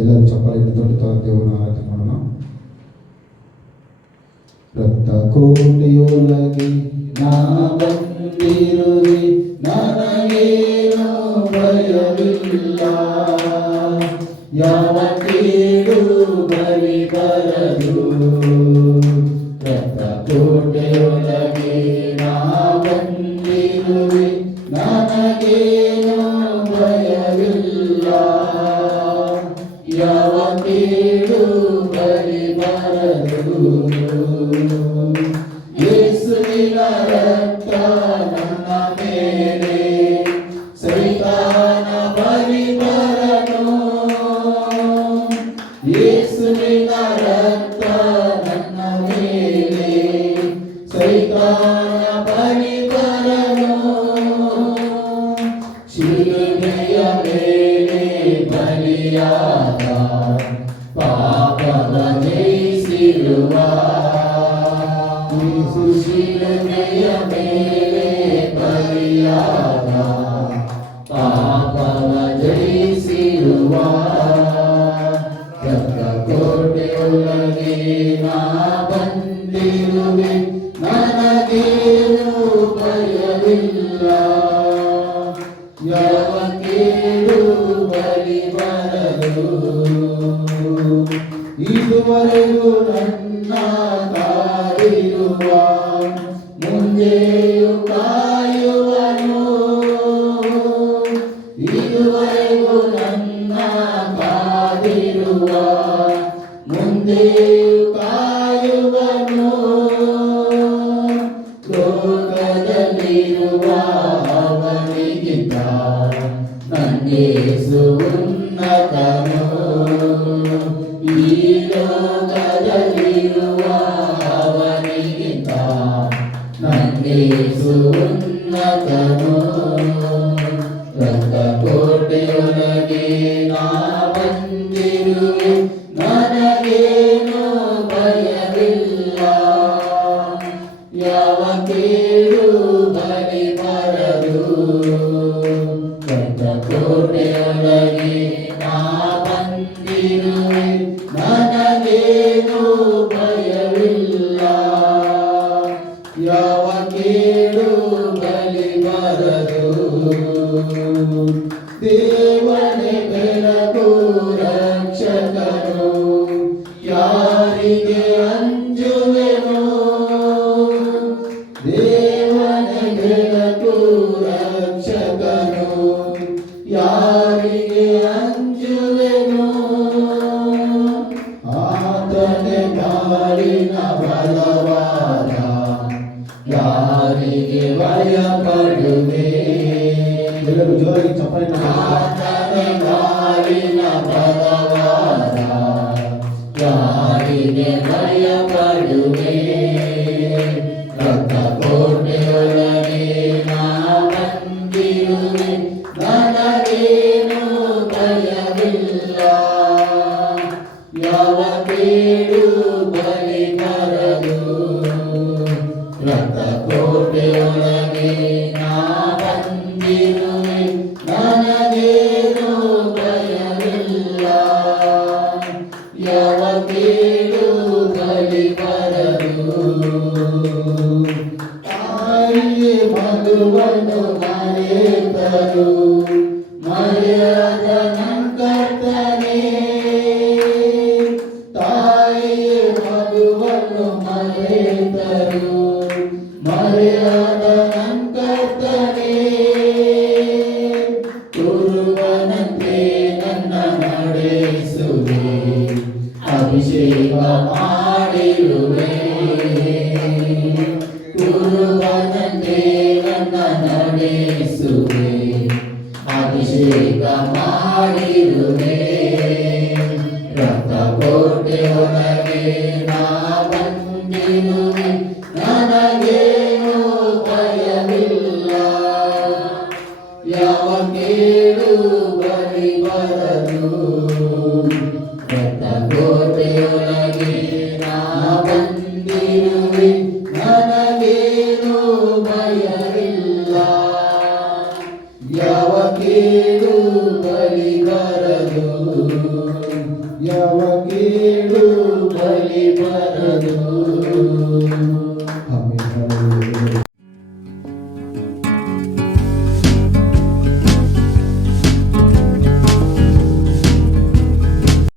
ಎಲ್ಲರೂ ಚಪ್ಪಾಳೆಯನ್ನು ತೊಟ್ಟುತ್ತಾ ದೇವರನ್ನು ಆರಾಧನೆ ಮಾಡೋಣ. ರಕ್ತ ಕೋಟೆಯೊಳಗೆ ನಾ ಬಂದಿರುವೆ, ನನಗೇನು ಭಯವಿಲ್ಲ, ಯಾವ ಕೇಡು ಬಲಿ ಬರದು. ರಕ್ತ ಕೋಟೆಯೊಳಗೆ ನಾ ಬಂದಿರುವೆ, ನನಗೇನು ಭಯವಿಲ್ಲ, ಯಾವ ಕೇಡು ಬಲಿ ಬರದು. ಯೇಸುವಿನ ರಕ್ತ ನನ್ನ ಮೇಲೆ, ಸೈತಾನ ಬಲಿ ಬರನು. ಯೇಸುವಿನ ರಕ್ತ ನನ್ನ ಮೇಲೆ, ಸೈತಾನ ಬಲಿ ಬರನು. ಶಿಲುಬೆಯ ಮೇಲೆ ಬಲಿಯಾದ ಪಾಪವ ಜಯಿಸಿರುವ, ಶಿಲುಬೆಯ ಮೇಲೆ ಬಲಿಯಾದ ಪಾಪವ ಜಯಿಸಿರುವ, ರಕ್ತ ಕೋಟೆಯೊಳಗೆ ನಾ ಬಂದಿರುವೆ, ನನಗೇನು ಭಯವಿಲ್ಲ, ಯಾವ ಕೇಡು ಬಲಿ ಬರದು. ಇದುವರೆಗೂ ನನ್ನ ಕಾದಿರುವ, ಮುಂದೆಯೂ ಕಾಯುವನು. ಇದುವರೆಗೂ ನನ್ನ ಕಾದಿರುವ, ಮುಂದೆಯೂ ಕಾಯುವನು. ಲೋಕದಲ್ಲಿರುವ ಅವನಿಗಿಂತ ನನ್ನೇಸು ಉನ್ನತನು. ಈ ಲೋಕದಲ್ಲಿರುವ ಅವನಿಗಿಂತ ನನ್ನೇಸು ಉನ್ನತನು. ರಕ್ತ ಕೋಟೆಯೊಳಗೆ ನಾ ಬಂದಿರುವೆ, ನನಗೇನು ಭಯವಿಲ್ಲ, ಯಾವ ಕೇಡು ಬಲಿ ಬರದು. ರಕ್ತ ಕೋಟೆಯೊಳಗೆ ನಾ ಬಂದಿರುವೆ, ನನಗೇನು ಭಯವಿಲ್ಲ, ಯಾವ ಕೇಡು ಬಲಿ ಬರದು. ದೇವನೇ ಬೆಳಕು ರಕ್ಷಕನು, ಯಾರಿಗೆ ಅಂಜುವೆನು. ದೇವನೇ ಬೆಳಕು ರಕ್ಷಕನು, ಯಾರಿಗೆ ಅಂಜುವೆನು. ಆತನೇ ಬಾಳಿನ ಬಲವಾದ, ಯಾರಿಗೆ ಭಯಪಡುವೆ. ಎಲ್ಲರೂ ಜೋರಾಗಿ ಚಪ್ಪಾಳೆ. ಆತನೇ ಬಾಳಿನ ಬಲವಾದ, ಯಾರಿಗೆ ಭಯಪಡುವೆ. ರಕ್ತ ಕೋಟೆಯೊಳಗೆ ನಾ ಬಂದಿರುವೆ, ನನಗೇನು ಭಯವಿಲ್ಲ, ಯಾವ ಕೇಡು ಬಲಿ ಬರದು. ರಕ್ತ ಕೋಟೆಯೊಳಗೆ ನಾ ಬಂದಿರುವೆ, ನನಗೇನು ಭಯವಿಲ್ಲ, ಯಾವ ಕೇಡು ಬಲಿ ಬರದು. ತಾಯಿಯೇ ಮಗುವನ್ನು ಮರೆತರು, ಮರೆಯದ ಕರ್ತನೇ. ತಾಯಿಯೇ ಮಗುವನ್ನು ಮರೆತರು, ಮರೆಯದ ಕರ್ತನೇ. ಕುರುಬನಂತೆ ನನ್ನ ನಡೆಸುವೆ, ಅಭಿಷೇಕ ಮಾಡಿರುವೆ. ಕುರುಬನಂತೆ ನನ್ನ ನಡೆಸುವೆ, ಅಭಿಷೇಕ ಮಾಡಿರುವೆ. ರಕ್ತ ಕೋಟೆಯೊಳಗೆ ನಾ ಬಂದಿರುವೆ, ನನಗೇನು ಭಯವಿಲ್ಲ, ಯಾವ ಕೇಡು ಬಲಿ ಬರದು. ರಕ್ತ ಕೋಟೆಯೊಳಗೆ ನಾ ಬಂದಿರುವೆ, ನನಗೇನು ಭಯವಿಲ್ಲ, ಯಾವ ಕೇಡು ಬಲಿ ಬರದು. ಬರದು